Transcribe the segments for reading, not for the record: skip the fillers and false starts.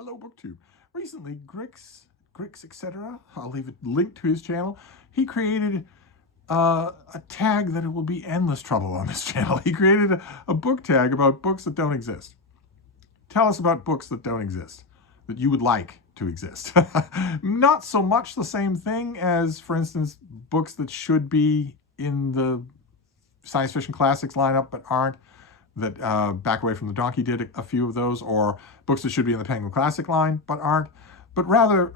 Hello, BookTube. Recently, Grix, etc., I'll leave a link to his channel. He created a tag that it will be endless trouble on this channel. He created a book tag about books that don't exist. Tell us about books that don't exist, that you would like to exist. Not so much the same thing as, for instance, books that should be in the science fiction classics lineup but aren't, that Back Away from the Donkey did a few of those, or books that should be in the Penguin Classic line but aren't, but rather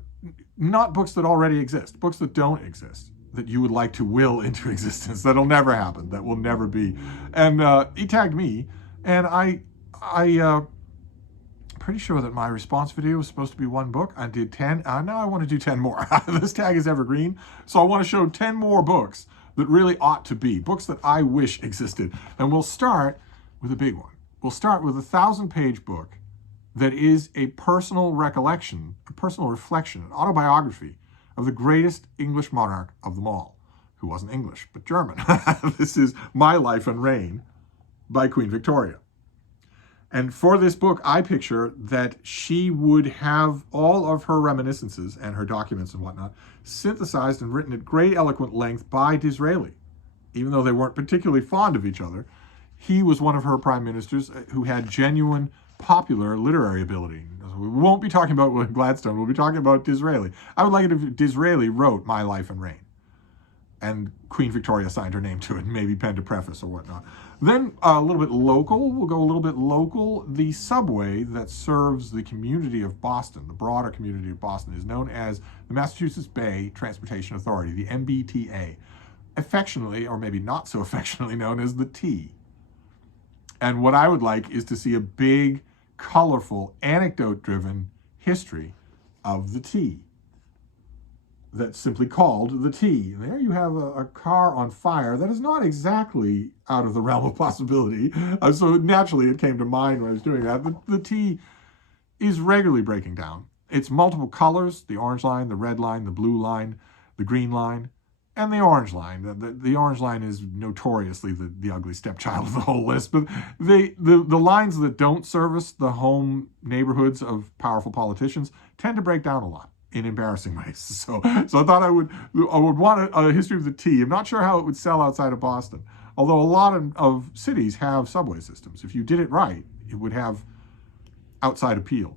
not books that already exist, books that don't exist, that you would like to will into existence, that'll never happen, that will never be. And he tagged me, and I pretty sure that my response video was supposed to be one book. I did 10. Now I want to do 10 more. This tag is evergreen, so I want to show 10 more books that really ought to be, books that I wish existed. And we'll start with a big one. We'll start with a 1,000-page book that is a personal recollection, a personal reflection, an autobiography of the greatest English monarch of them all, who wasn't English, but German. This is My Life and Reign by Queen Victoria. And for this book, I picture that she would have all of her reminiscences and her documents and whatnot synthesized and written at great eloquent length by Disraeli. Even though they weren't particularly fond of each other, he was one of her prime ministers who had genuine popular literary ability. We won't be talking about William Gladstone, we'll be talking about Disraeli. I would like it if Disraeli wrote My Life and Reign, and Queen Victoria signed her name to it, and maybe penned a preface or whatnot. Then a little bit local, we'll go a little bit local. The subway that serves the community of Boston, the broader community of Boston, is known as the Massachusetts Bay Transportation Authority, the MBTA, affectionately, or maybe not so affectionately, known as the T. And what I would like is to see a big, colorful, anecdote-driven history of the T that's simply called the T. And there you have a car on fire that is not exactly out of the realm of possibility. So naturally it came to mind when I was doing that. The T is regularly breaking down. It's multiple colors, the orange line, the red line, the blue line, the green line, and the orange line. The orange line is notoriously the ugly stepchild of the whole list, but the lines that don't service the home neighborhoods of powerful politicians tend to break down a lot in embarrassing ways. So I thought I would want a history of the T. I'm not sure how it would sell outside of Boston, although a lot of cities have subway systems. If you did it right, it would have outside appeal.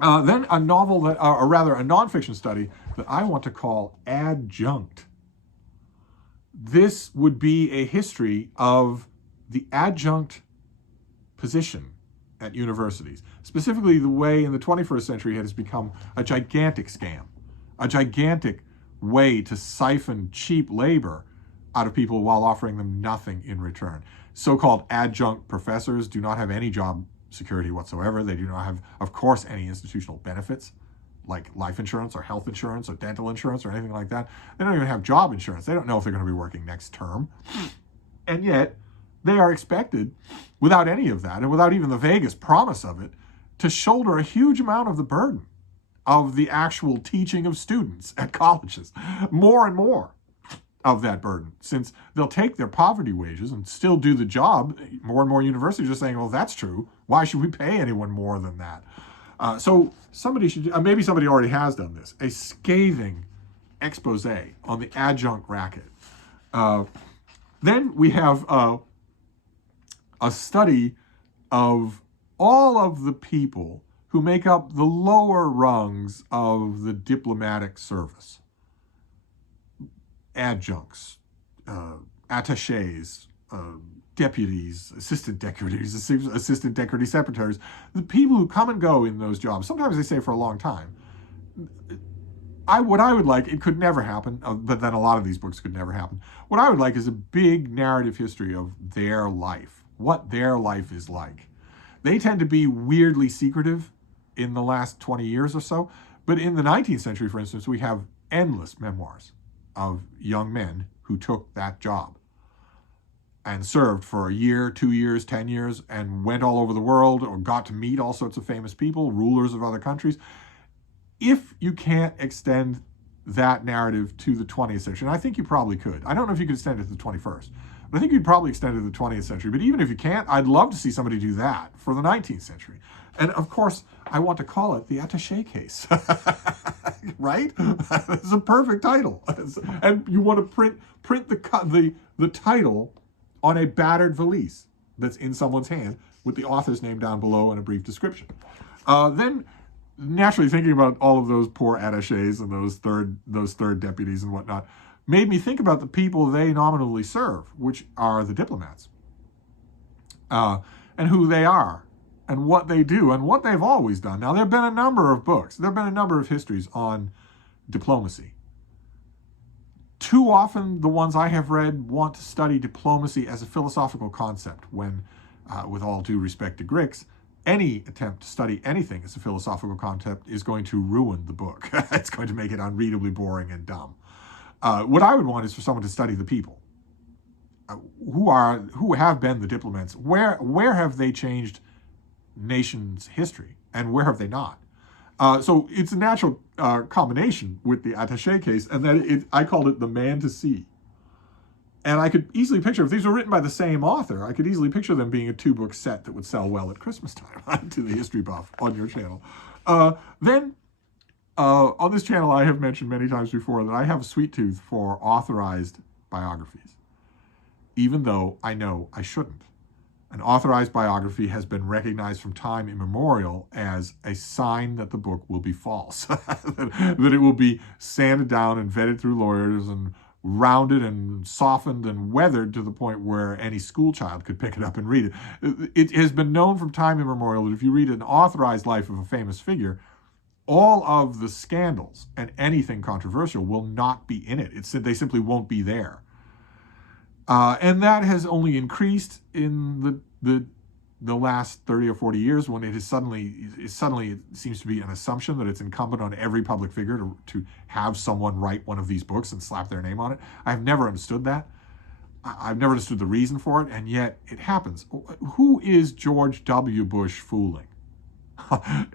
Then a novel that, or rather a nonfiction study that I want to call Adjunct. This would be a history of the adjunct position at universities, specifically the way in the 21st century it has become a gigantic scam, a gigantic way to siphon cheap labor out of people while offering them nothing in return. So-called adjunct professors do not have any job security whatsoever. They do not have, of course, any institutional benefits like life insurance or health insurance or dental insurance or anything like that. They don't even have job insurance. They don't know if they're going to be working next term. And yet they are expected, without any of that and without even the vaguest promise of it, to shoulder a huge amount of the burden of the actual teaching of students at colleges. More and more of that burden, since they'll take their poverty wages and still do the job. More and more universities are saying, well, that's true. Why should we pay anyone more than that? So somebody should, maybe somebody already has done this, a scathing expose on the adjunct racket. Then we have a study of all of the people who make up the lower rungs of the diplomatic service. Adjuncts, attachés, deputies, assistant deputy secretaries, the people who come and go in those jobs. Sometimes they stay for a long time. What I would like, it could never happen, but then a lot of these books could never happen. What I would like is a big narrative history of their life, what their life is like. They tend to be weirdly secretive in the last 20 years or so, but in the 19th century, for instance, we have endless memoirs of young men who took that job and served for a year, 2 years, 10 years, and went all over the world or got to meet all sorts of famous people, rulers of other countries. If you can't extend that narrative to the 20th century, and I think you probably could. I don't know if you could extend it to the 21st, I think you'd probably extend it to the 20th century. But even if you can't, I'd love to see somebody do that for the 19th century. And of course, I want to call it the attaché case, right? It's a perfect title. And you want to print the title on a battered valise that's in someone's hand with the author's name down below and a brief description. Then, naturally, thinking about all of those poor attachés and those third deputies and whatnot, made me think about the people they nominally serve, which are the diplomats, and who they are, and what they do, and what they've always done. Now, there have been a number of books, there have been a number of histories on diplomacy. Too often, the ones I have read want to study diplomacy as a philosophical concept, when, with all due respect to Grix, any attempt to study anything as a philosophical concept is going to ruin the book. It's going to make it unreadably boring and dumb. What I would want is for someone to study the people. Who have been the diplomats? Where have they changed nations' history, and where have they not? So it's a natural combination with the attaché case, and then I called it the man to see. And I could easily picture, if these were written by the same author, I could easily picture them being a 2-book set that would sell well at Christmas time to the history buff on your channel. Then on this channel, I have mentioned many times before that I have a sweet tooth for authorized biographies, even though I know I shouldn't. An authorized biography has been recognized from time immemorial as a sign that the book will be false, that it will be sanded down and vetted through lawyers and rounded and softened and weathered to the point where any school child could pick it up and read it. It has been known from time immemorial that if you read an authorized life of a famous figure, all of the scandals and anything controversial will not be in it. They simply won't be there. And that has only increased in the last 30 or 40 years, when it seems to be an assumption that it's incumbent on every public figure to have someone write one of these books and slap their name on it. I've never understood that. I've never understood the reason for it, and yet it happens. Who is George W. Bush fooling?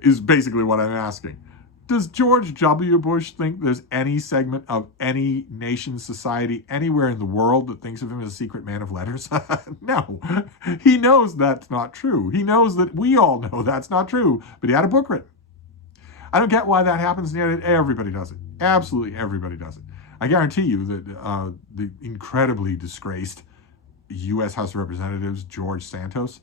Is basically what I'm asking. Does George W. Bush think there's any segment of any nation, society, anywhere in the world that thinks of him as a secret man of letters? No. He knows that's not true. He knows that we all know that's not true, but he had a book written. I don't get why that happens, and yet everybody does it. Absolutely everybody does it. I guarantee you that the incredibly disgraced U.S. House of Representatives, George Santos,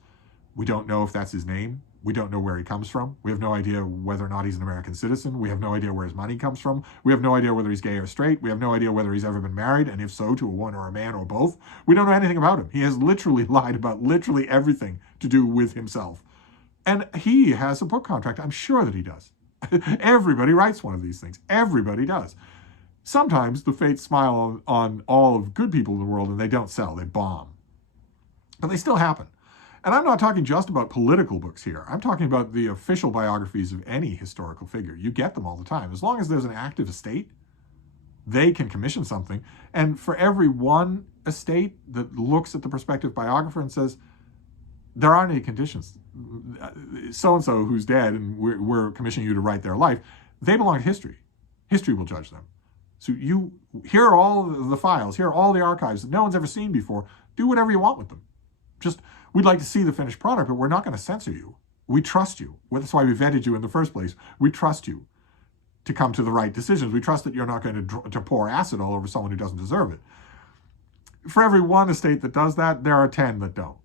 we don't know if that's his name. We don't know where he comes from. We have no idea whether or not he's an American citizen. We have no idea where his money comes from. We have no idea whether he's gay or straight. We have no idea whether he's ever been married, and if so, to a woman or a man or both. We don't know anything about him. He has literally lied about literally everything to do with himself. And he has a book contract. I'm sure that he does. Everybody writes one of these things. Everybody does. Sometimes the fates smile on all of good people in the world, and they don't sell. They bomb. But they still happen. And I'm not talking just about political books here. I'm talking about the official biographies of any historical figure. You get them all the time. As long as there's an active estate, they can commission something. And for every one estate that looks at the prospective biographer and says, there aren't any conditions, so-and-so who's dead and we're commissioning you to write their life, they belong to history. History will judge them. So here are all the files, here are all the archives that no one's ever seen before. Do whatever you want with them. We'd like to see the finished product, but we're not going to censor you. We trust you. That's why we vetted you in the first place. We trust you to come to the right decisions. We trust that you're not going to pour acid all over someone who doesn't deserve it. For every one estate that does that, there are 10 that don't.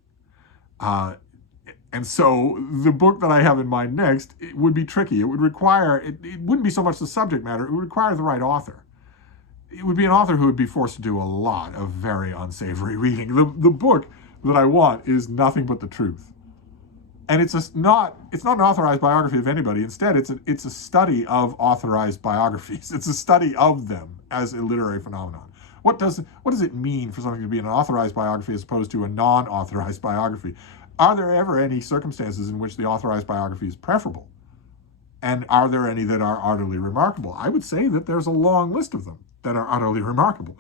And so the book that I have in mind next, it would be tricky. It would require, it wouldn't be so much the subject matter, it would require the right author. It would be an author who would be forced to do a lot of very unsavory reading. The book that I want is nothing but the truth. And it's not an authorized biography of anybody. Instead, it's a study of authorized biographies. It's a study of them as a literary phenomenon. What does it mean for something to be an authorized biography as opposed to a non-authorized biography? Are there ever any circumstances in which the authorized biography is preferable? And are there any that are utterly remarkable? I would say that there's a long list of them that are utterly remarkable.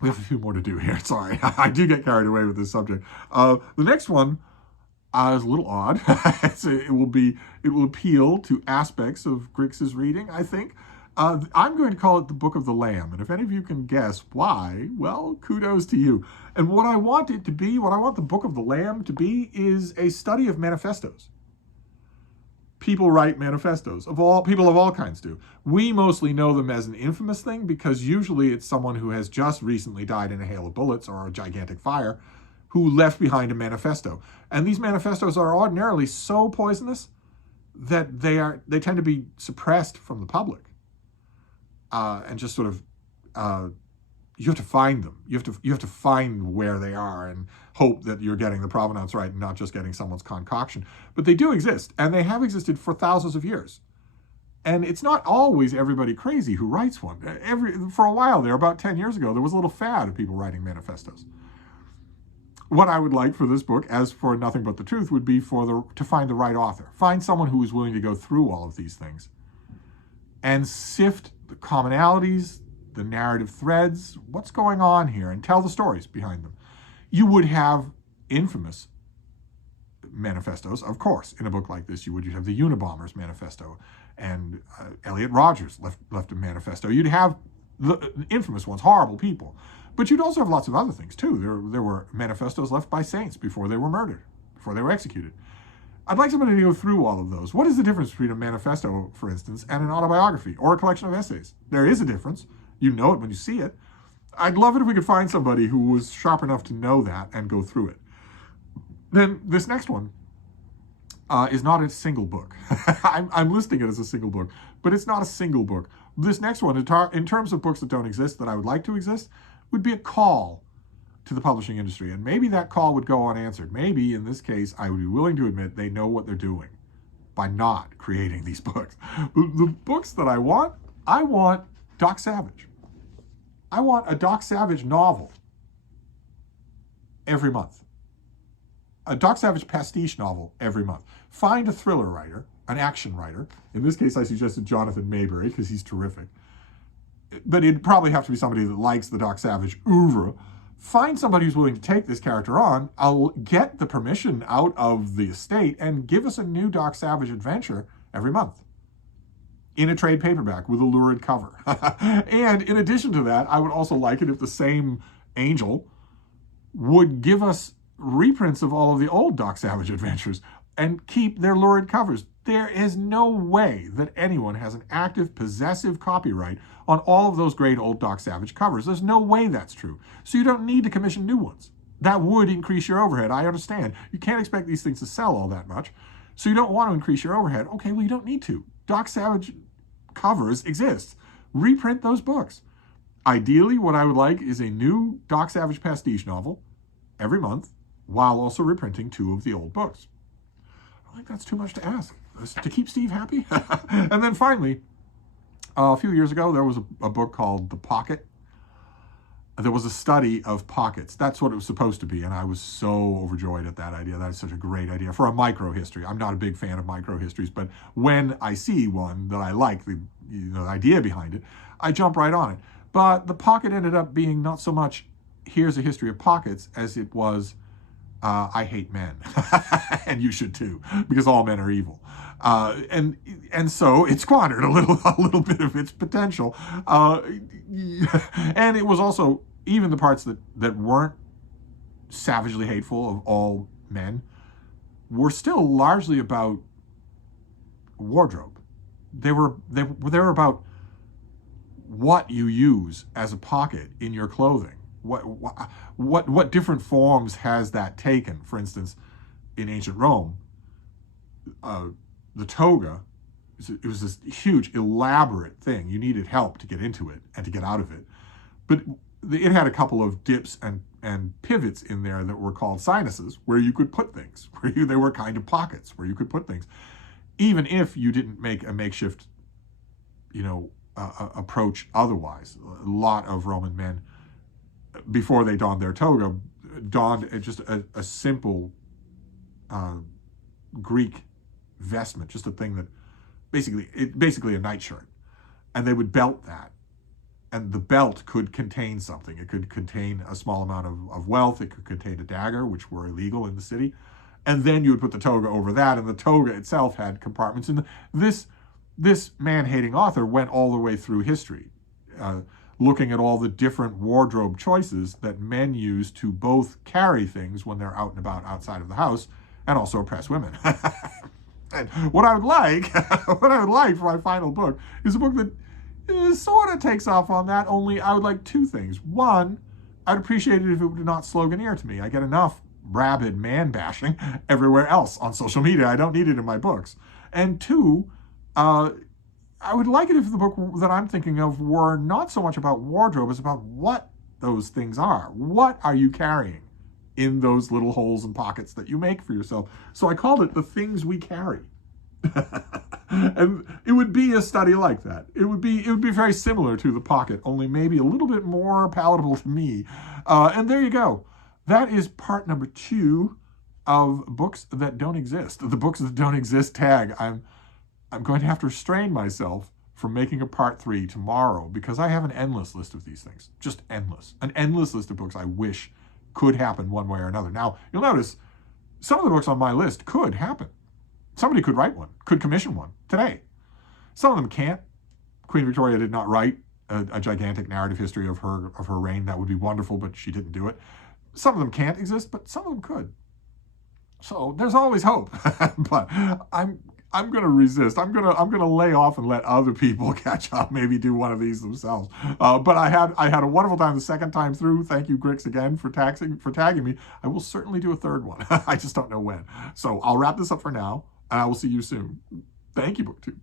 We have a few more to do here. Sorry, I do get carried away with this subject. The next one is a little odd. It will appeal to aspects of Grix's reading, I think. I'm going to call it the Book of the Lamb. And if any of you can guess why, well, kudos to you. And what I want it to be, what I want the Book of the Lamb to be, is a study of manifestos. People write manifestos. People of all kinds do. We mostly know them as an infamous thing because usually it's someone who has just recently died in a hail of bullets or a gigantic fire who left behind a manifesto. And these manifestos are ordinarily so poisonous that they tend to be suppressed from the public. And just sort of, you have to find them. You have to find where they are and hope that you're getting the provenance right and not just getting someone's concoction. But they do exist, and they have existed for thousands of years. And it's not always everybody crazy who writes one. For a while there, about 10 years ago, there was a little fad of people writing manifestos. What I would like for this book, as for Nothing But the Truth, would be to find the right author. Find someone who is willing to go through all of these things and sift the commonalities, the narrative threads, what's going on here, and tell the stories behind them. You would have infamous manifestos, of course. In a book like this, you'd have the Unabomber's manifesto, and Elliot Rodgers left a manifesto. You'd have the infamous ones, horrible people. But you'd also have lots of other things, too. There were manifestos left by saints before they were murdered, before they were executed. I'd like somebody to go through all of those. What is the difference between a manifesto, for instance, and an autobiography or a collection of essays? There is a difference. You know it when you see it. I'd love it if we could find somebody who was sharp enough to know that and go through it. Then this next one is not a single book. I'm listing it as a single book, but it's not a single book. This next one, in terms of books that don't exist that I would like to exist, would be a call to the publishing industry. And maybe that call would go unanswered. Maybe, in this case, I would be willing to admit they know what they're doing by not creating these books. The books that I want Doc Savage. I want a Doc Savage novel every month. A Doc Savage pastiche novel every month. Find a thriller writer, an action writer. In this case, I suggested Jonathan Mayberry because he's terrific. But it'd probably have to be somebody that likes the Doc Savage oeuvre. Find somebody who's willing to take this character on. I'll get the permission out of the estate and give us a new Doc Savage adventure every month in a trade paperback with a lurid cover. And in addition to that, I would also like it if the same angel would give us reprints of all of the old Doc Savage adventures and keep their lurid covers. There is no way that anyone has an active, possessive copyright on all of those great old Doc Savage covers. There's no way that's true. So you don't need to commission new ones. That would increase your overhead. I understand. You can't expect these things to sell all that much. So you don't want to increase your overhead. Okay, well, you don't need to. Doc Savage covers exist. Reprint those books. Ideally, what I would like is a new Doc Savage pastiche novel every month while also reprinting 2 of the old books. I think that's too much to ask. To keep Steve happy. And then finally, a few years ago, there was a book called The Pocket. There was a study of pockets. That's what it was supposed to be, and I was so overjoyed at that idea. That's such a great idea for a micro-history. I'm not a big fan of micro-histories, but when I see one that I like, the idea behind it, I jump right on it. But The Pocket ended up being not so much, here's a history of pockets, as it was, I hate men. And you should too, because all men are evil. And so it squandered a little bit of its potential. And it was also, even the parts that weren't savagely hateful of all men were still largely about wardrobe. They were about what you use as a pocket in your clothing. What different forms has that taken? For instance, in ancient Rome, the toga, it was this huge, elaborate thing. You needed help to get into it and to get out of it. But it had a couple of dips and pivots in there that were called sinuses, where you could put things, they were kind of pockets where you could put things. Even if you didn't make a makeshift, approach otherwise. A lot of Roman men, before they donned their toga, donned just a simple Greek vestment, just a thing that basically a nightshirt, and they would belt that, and the belt could contain something. It could contain a small amount of wealth. It could contain a dagger, which were illegal in the city, and then you would put the toga over that, and the toga itself had compartments. And this this man-hating author went all the way through history, looking at all the different wardrobe choices that men use to both carry things when they're out and about outside of the house and also oppress women. And what I would like, for my final book is a book that sort of takes off on that, only I would like two things. One, I'd appreciate it if it would not sloganeer to me. I get enough rabid man bashing everywhere else on social media. I don't need it in my books. And two, I would like it if the book that I'm thinking of were not so much about wardrobe as about what those things are. What are you carrying in those little holes and pockets that you make for yourself? So I called it The Things We Carry. And it would be a study like that. It would be very similar to The Pocket, only maybe a little bit more palatable to me. And there you go. That is part number 2 of Books That Don't Exist. The Books That Don't Exist tag. I'm going to have to restrain myself from making a part 3 tomorrow because I have an endless list of these things. Just endless. An endless list of books I wish could happen one way or another. Now, you'll notice some of the books on my list could happen. Somebody could write one, could commission one today. Some of them can't. Queen Victoria did not write a gigantic narrative history of her reign. That would be wonderful, but she didn't do it. Some of them can't exist, but some of them could. So there's always hope. But I'm going to resist. I'm going to lay off and let other people catch up, maybe do one of these themselves. But I had a wonderful time the second time through. Thank you, Grix, again for tagging me. I will certainly do a third one. I just don't know when. So I'll wrap this up for now, and I will see you soon. Thank you, BookTube.